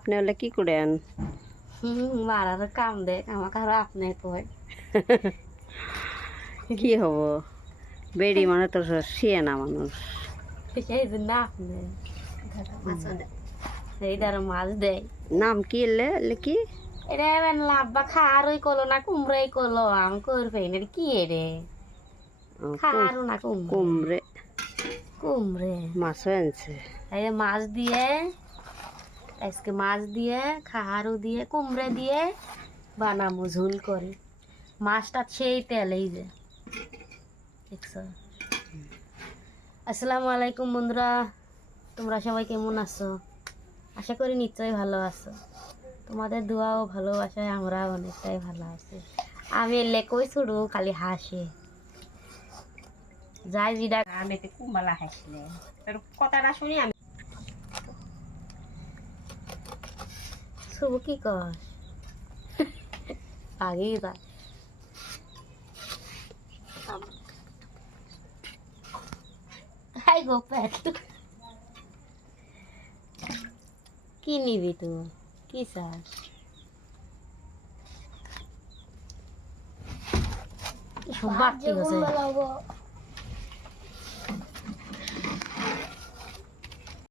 আপনি হলে কি করেন? মারার কাম দেখ আমাকে আরো আপনি কয় কি হব, বেড়ি মানে তো শিয়ে না মানুষ। সেই জন্য আপনি এই ধরো মাছ দেয়। নাম কি এলে কি? এটা এবার লাভবা খারই করলো না কুমড়াই করলো আমি করবে না কি রে খারও না কুমড়ে কুমড়ে কুমড়ে মাছও আনছে। এই যে মাছ দিয়ে আজকে মাছ দিয়ে খাহারও দিয়ে কুমড়ে দিয়ে বানাবো ঝোল করে মাছটা সেই তেলেই যে দেখছো। আসসালামু আলাইকুম বন্ধুরা, তোমরা সবাই কেমন আছো? আশা করি নিশ্চয়ই ভালো আছো। তোমাদের দোয়া ও ভালোবাসায় আমরা অনেকটাই ভালো আছি। আমি এলে কই ছুড়ু খালি হাসে যাই যেটা আমি তো কুম্বালা হাসলে তোর কথাটা শুনি আমি শুভ কি কর আগেই যা হাই গো পেট কি নিবি তুই কি চাস? সব বাড়তি হচ্ছে